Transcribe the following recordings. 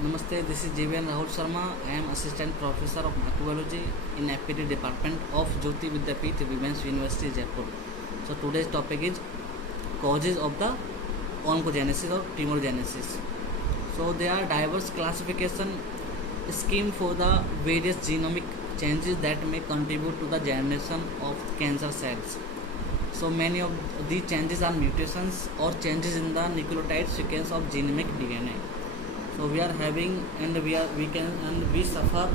Namaste, this is JVN Rahul Sharma. I am Assistant Professor of Microbiology in FPD Department of Jyoti Vidyapeeth, Women's University, Jaipur. So today's topic is causes of the oncogenesis or tumorigenesis. So there are diverse classification scheme for the various genomic changes that may contribute to the generation of cancer cells. So many of these changes are mutations or changes in the nucleotide sequence of genomic DNA. So we are having we suffer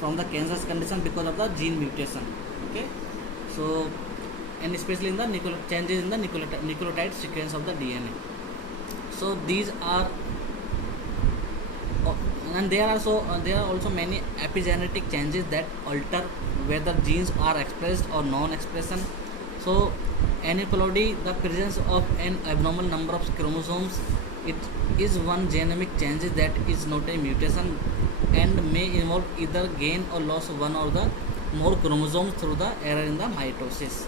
from the cancer condition because of the gene mutation. Okay, so and especially in the changes in the nucleotide sequence of the DNA. So these are and there are also many epigenetic changes that alter whether genes are expressed or non-expression. So aneuploidy, the presence of an abnormal number of chromosomes, it is one genomic change that is not a mutation and may involve either gain or loss of one or the more chromosomes through the error in the mitosis.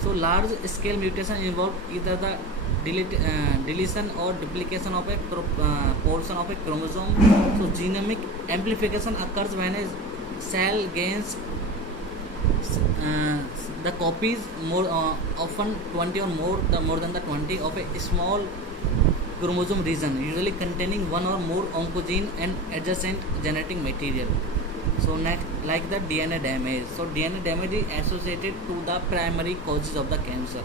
So large scale mutation involve either the deletion or duplication of a portion of a chromosome. So genomic amplification occurs when a cell gains the copies more often 20 or more than the 20 of a small chromosome region, usually containing one or more oncogene and adjacent genetic material. So next, like the DNA damage. So DNA damage is associated to the primary causes of the cancer.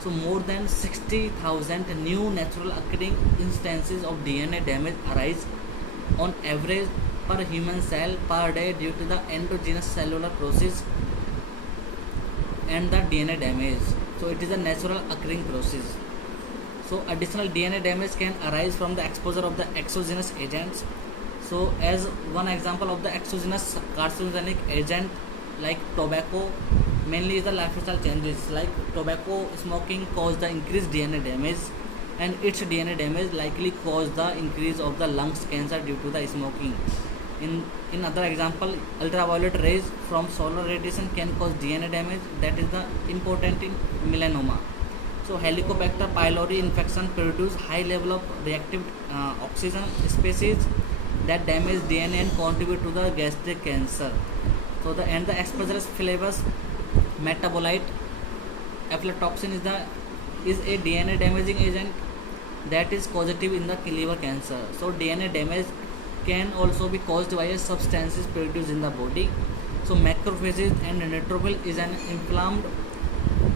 So more than 60,000 new natural occurring instances of DNA damage arise on average per human cell per day due to the endogenous cellular process and the DNA damage. So it is a natural occurring process. So additional DNA damage can arise from the exposure of the exogenous agents. So as one example of the exogenous carcinogenic agent like tobacco, mainly is the lifestyle changes like tobacco smoking cause the increased DNA damage, and its DNA damage likely cause the increase of the lungs cancer due to the smoking. In other example, ultraviolet rays from solar radiation can cause DNA damage, that is the important in melanoma. So Helicobacter pylori infection produce high level of reactive oxygen species that damage DNA and contribute to the gastric cancer. So the Aspergillus flavus metabolite aflatoxin is a DNA damaging agent that is causative in the liver cancer. So DNA damage can also be caused by a substances produced in the body. So macrophages and neutrophil is an inflamed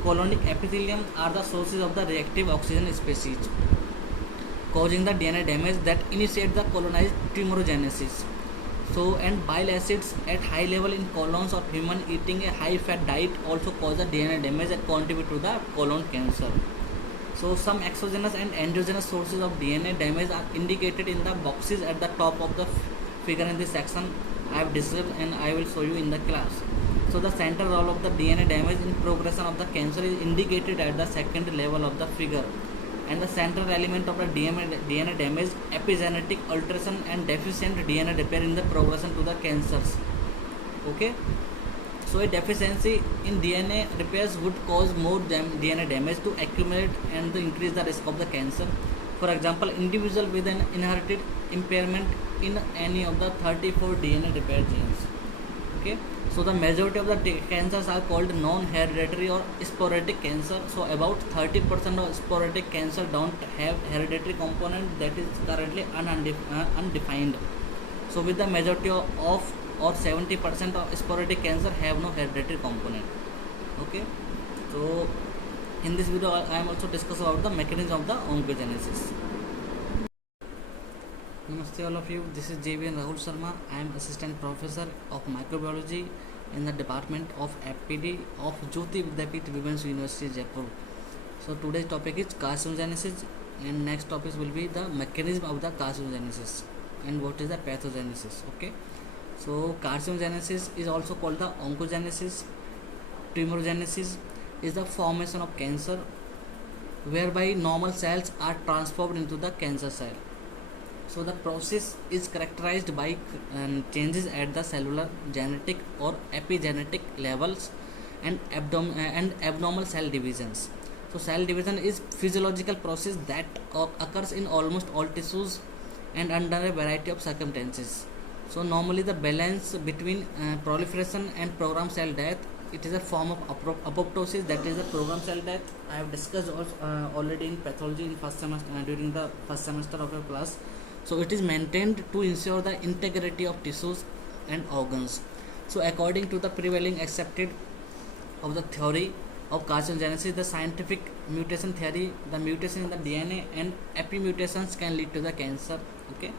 colonic epithelium are the sources of the reactive oxygen species, causing the DNA damage that initiate the colonized tumorigenesis. So and bile acids at high level in colons of human eating a high fat diet also cause the DNA damage and contribute to the colon cancer. So some exogenous and endogenous sources of DNA damage are indicated in the boxes at the top of the figure in this section I have described and I will show you in the class. So the central role of the DNA damage in progression of the cancer is indicated at the second level of the figure, and the central element of the DNA damage epigenetic alteration and deficient DNA repair in the progression to the cancers. Okay, so a deficiency in DNA repairs would cause more DNA damage to accumulate and to increase the risk of the cancer. For example, individual with an inherited impairment in any of the 34 DNA repair genes. Okay, so the majority of the cancers are called non-hereditary or sporadic cancer. So about 30% of sporadic cancer don't have hereditary component, that is currently undefined. So with the majority of or 70% of sporadic cancer have no hereditary component. Okay, so in this video I am also discuss about the mechanism of the oncogenesis. Namaste all of you, this is JVN Rahul Sharma. I am Assistant Professor of Microbiology in the Department of FPD of Jyoti Vidyapeeth Women's University, Jaipur. So today's topic is carcinogenesis, and next topic will be the mechanism of the carcinogenesis and what is the pathogenesis. Okay, so carcinogenesis is also called the oncogenesis. Tumorigenesis is the formation of cancer whereby normal cells are transformed into the cancer cell. So the process is characterized by changes at the cellular, genetic or epigenetic levels and abnormal cell divisions. So cell division is physiological process that occurs in almost all tissues and under a variety of circumstances. So normally the balance between proliferation and programmed cell death, it is a form of apoptosis, that is a programmed cell death. I have discussed also, already in pathology in first semester, during the first semester of your class. So it is maintained to ensure the integrity of tissues and organs. So according to the prevailing accepted of the theory of carcinogenesis, the scientific mutation theory, the mutation in the DNA and epimutations can lead to the cancer. Okay,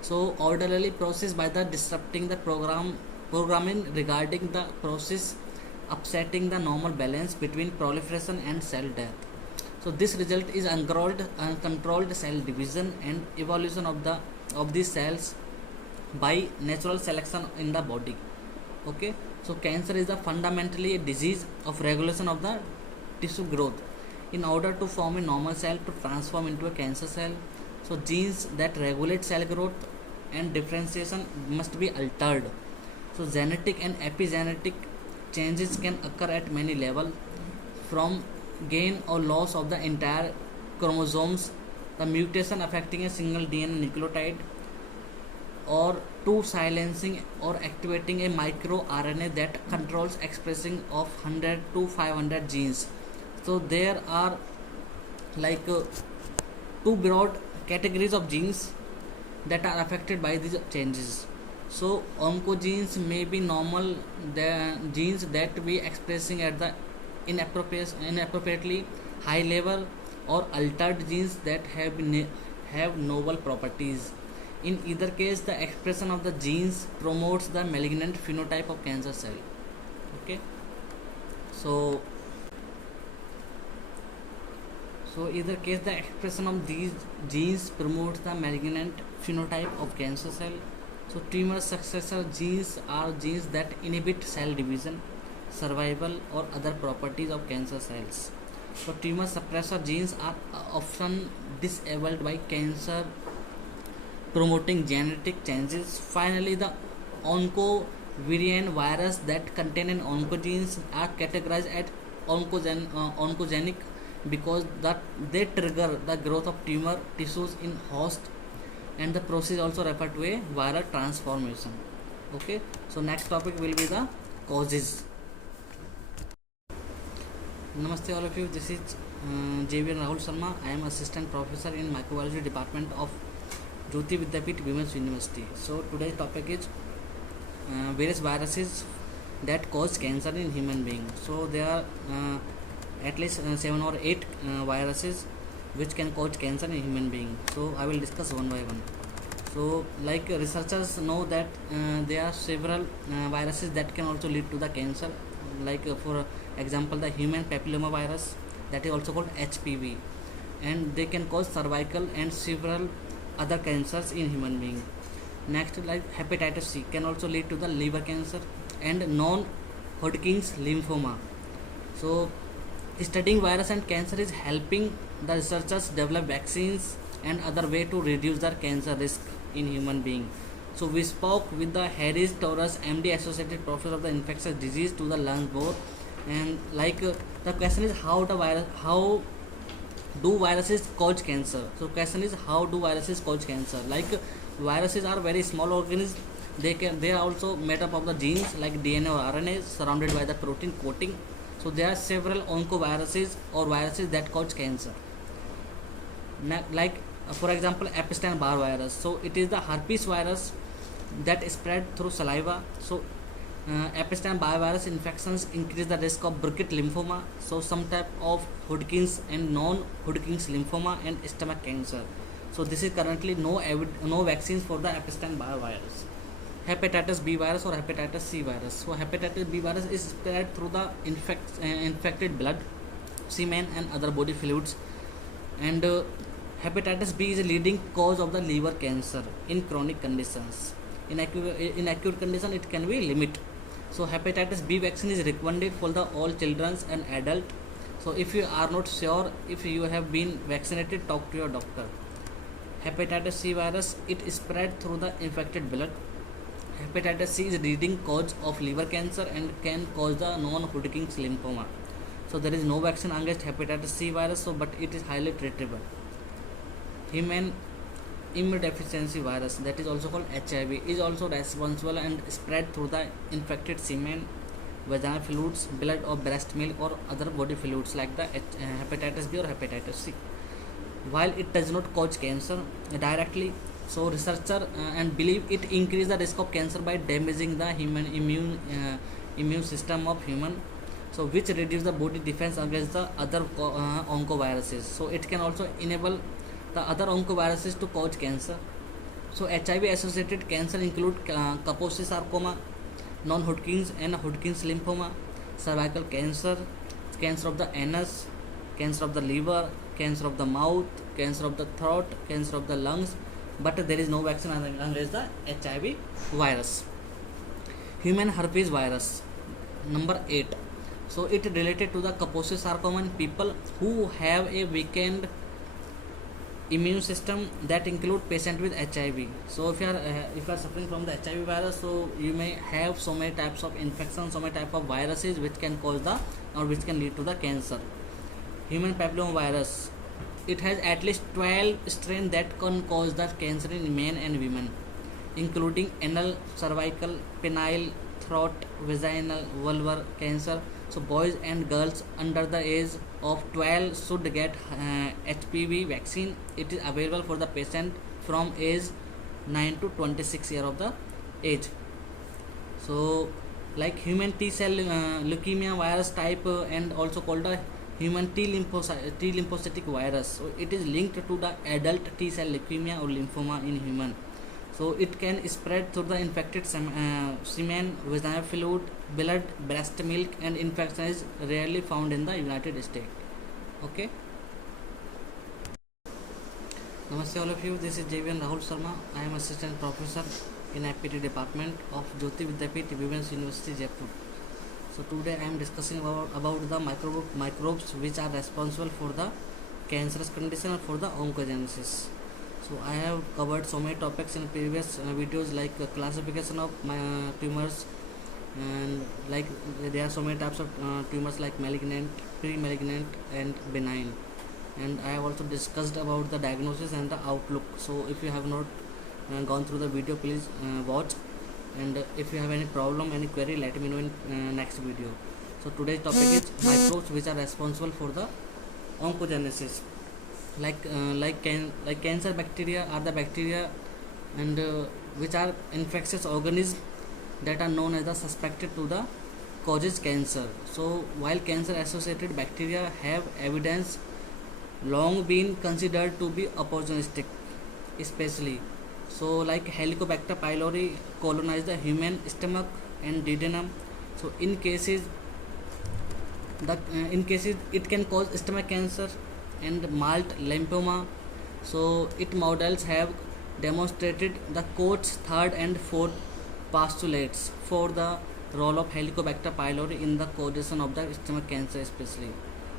so orderly process by the disrupting the programming regarding the process, upsetting the normal balance between proliferation and cell death. So this result is uncontrolled cell division and evolution of these cells by natural selection in the body. Okay, so cancer is fundamentally a disease of regulation of the tissue growth. In order to form a normal cell to transform into a cancer cell, so genes that regulate cell growth and differentiation must be altered. So genetic and epigenetic changes can occur at many levels, from gain or loss of the entire chromosomes, the mutation affecting a single DNA nucleotide, or to silencing or activating a microRNA that controls expressing of 100 to 500 genes. So there are like two broad categories of genes that are affected by these changes. So oncogenes may be normal, the genes that we expressing at the inappropriately high level, or altered genes that have novel properties. In either case, the expression of the genes promotes the malignant phenotype of cancer cell. Okay, so either case, the expression of these genes promotes the malignant phenotype of cancer cell. So tumor successor genes are genes that inhibit cell division, survival, or other properties of cancer cells. So tumor suppressor genes are often disabled by cancer promoting genetic changes. Finally, the oncovirion virus that contain an oncogenes are categorized as oncogenic because that they trigger the growth of tumor tissues in host, and the process also referred to a viral transformation. Okay, so next topic will be the causes. Namaste all of you, this is JVN Rahul Sharma. I am assistant professor in microbiology department of Jyoti Vidyapeeth Women's University. So today's topic is various viruses that cause cancer in human beings. So there are at least 7 or 8 viruses which can cause cancer in human being. So I will discuss one by one. So like researchers know that there are several viruses that can also lead to the cancer, like for example the human papilloma virus, that is also called HPV, and they can cause cervical and several other cancers in human being. Next, like hepatitis C can also lead to the liver cancer and non-Hodgkin's lymphoma. So studying virus and cancer is helping the researchers develop vaccines and other way to reduce their cancer risk in human being. So we spoke with the Harris Taurus, MD, Associated Professor of the Infectious Disease, to the learn more. And like the question is how do viruses cause cancer? So question is how do viruses cause cancer? Like viruses are very small organisms. They are also made up of the genes like DNA or RNA surrounded by the protein coating. So there are several oncoviruses or viruses that cause cancer. Like for example, Epstein-Barr virus. So it is the herpes virus that is spread through saliva. So Epstein-Barr virus infections increase the risk of Burkitt lymphoma, so some type of Hodgkin's and non-Hodgkin's lymphoma, and stomach cancer. So this is currently no vaccines for the Epstein-Barr virus. Hepatitis B virus or hepatitis C virus. So hepatitis B virus is spread through the infected blood, semen, and other body fluids. And hepatitis B is a leading cause of the liver cancer in chronic conditions. In acute condition, it can be limited. So hepatitis B vaccine is recommended for the all children and adult. So if you are not sure if you have been vaccinated, talk to your doctor. Hepatitis C virus, it is spread through the infected blood. Hepatitis C is leading cause of liver cancer and can cause the non-Hodgkin's lymphoma. So there is no vaccine against hepatitis C virus, but it is highly treatable. Human immunodeficiency virus, that is also called HIV, is also responsible and spread through the infected semen, vaginal fluids, blood or breast milk or other body fluids like the hepatitis B or hepatitis C. While it does not cause cancer directly, so researcher and believe it increase the risk of cancer by damaging the human immune system of human, so which reduce the body defense against the other oncoviruses. So it can also enable the other oncoviruses to cause cancer. So HIV associated cancer include Kaposi sarcoma, non-Hodgkin's and Hodgkin's lymphoma, cervical cancer, cancer of the anus, cancer of the liver, cancer of the mouth, cancer of the throat, cancer of the lungs, but there is no vaccine against the HIV virus. Human herpes virus, number 8. So it related to the Kaposi sarcoma in people who have a weakened immune system, that include patient with HIV. So if you are suffering from the HIV virus, so you may have so many types of infections, so many type of viruses which can cause the or which can lead to the cancer. Human papillomavirus, it has at least 12 strains that can cause the cancer in men and women, including anal, cervical, penile, throat, vaginal, vulvar cancer. So boys and girls under the age of 12 should get HPV vaccine. It is available for the patient from age 9 to 26 year of the age. So like human T cell leukemia virus type and also called a human T lymphocytic virus. So it is linked to the adult T cell leukemia or lymphoma in human. So it can spread through the infected semen, vaginal fluid, blood, breast milk, and infection is rarely found in the United States. Okay. Namaste all of you. This is JVN Rahul Sharma. I am assistant professor in IPT department of Jyoti Vidyapeeth, Women's University, Jaipur. So today I am discussing about the microbes which are responsible for the cancerous condition or for the oncogenesis. So I have covered so many topics in previous videos, like classification of tumors, and like there are so many types of tumors like malignant, pre-malignant and benign, and I have also discussed about the diagnosis and the outlook. So if you have not gone through the video, please watch, and if you have any problem, any query, let me know in next video. So today's topic is microbes which are responsible for the oncogenesis. Like cancer bacteria are the bacteria and which are infectious organisms that are known as the suspected to the causes cancer. So while cancer associated bacteria have evidence long been considered to be opportunistic, especially so like Helicobacter pylori colonize the human stomach and duodenum. So in cases it can cause stomach cancer and mild lymphoma. So it models have demonstrated the Koch's third and fourth postulates for the role of Helicobacter pylori in the causation of the stomach cancer especially.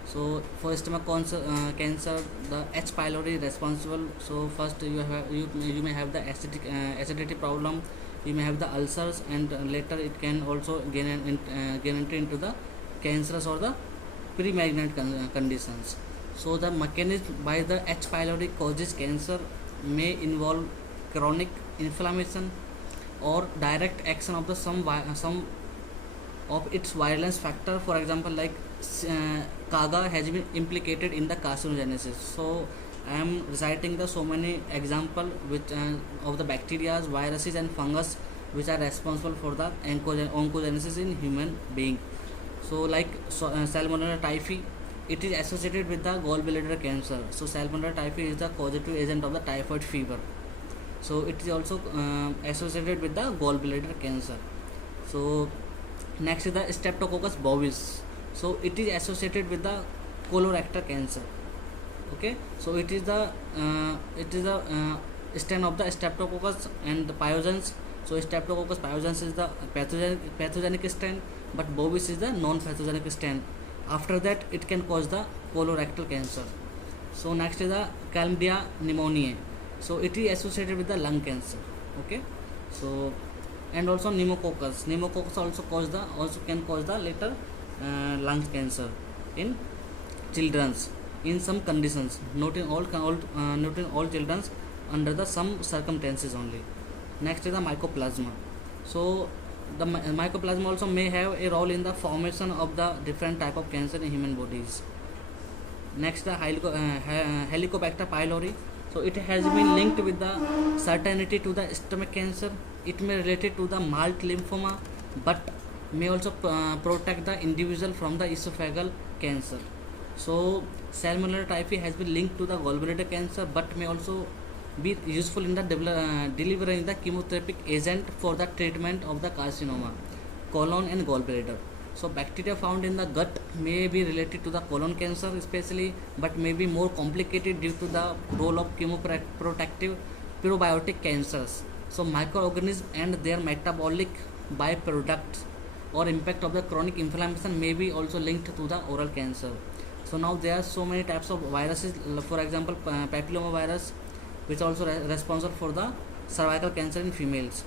So for stomach cancer, the H. pylori responsible. So first you may have the acidity problem, you may have the ulcers, and later it can also gain entry into the cancerous or the pre-malignant conditions. So the mechanism by the H. pylori causes cancer may involve chronic inflammation or direct action of the some of its virulence factor. For example, like Kaga has been implicated in the carcinogenesis. So I am reciting the so many example which of the bacteria, viruses and fungus which are responsible for the oncogenesis in human being. So like Salmonella typhi, it is associated with the gallbladder cancer. So Salmonella typhi is the causative agent of the typhoid fever. So it is also associated with the gallbladder cancer. So next is the Streptococcus bovis. So it is associated with the colorectal cancer. Okay, so it is the strain of the Streptococcus and the pyogenes. So Streptococcus pyogenes is the pathogenic strain, but bovis is the non-pathogenic strain. After that, it can cause the colorectal cancer. So next is the Chlamydia pneumoniae. So it is associated with the lung cancer. Okay, so and also pneumococcus. Pneumococcus also can cause the later lung cancer in children's in some conditions, not in all children's, under the some circumstances only. Next is the mycoplasma. So the mycoplasma also may have a role in the formation of the different type of cancer in human bodies. Next, the Helicobacter pylori. So it has been linked with the certainty to the stomach cancer. It may related to the mild lymphoma, but may also protect the individual from the esophageal cancer. So salmonella typhi has been linked to the gallbladder cancer, but may also be useful in the delivering the chemotherapeutic agent for the treatment of the carcinoma, colon and gallbladder. So bacteria found in the gut may be related to the colon cancer especially, but may be more complicated due to the role of chemoprotective probiotic cancers. So microorganisms and their metabolic byproducts or impact of the chronic inflammation may be also linked to the oral cancer. So now there are so many types of viruses, for example papillomavirus, which also responsible for the cervical cancer in females,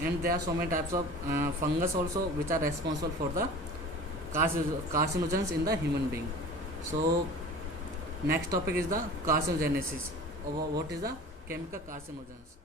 and there are so many types of fungus also which are responsible for the carcinogens in the human being. So next topic is the carcinogenesis, or what is the chemical carcinogens.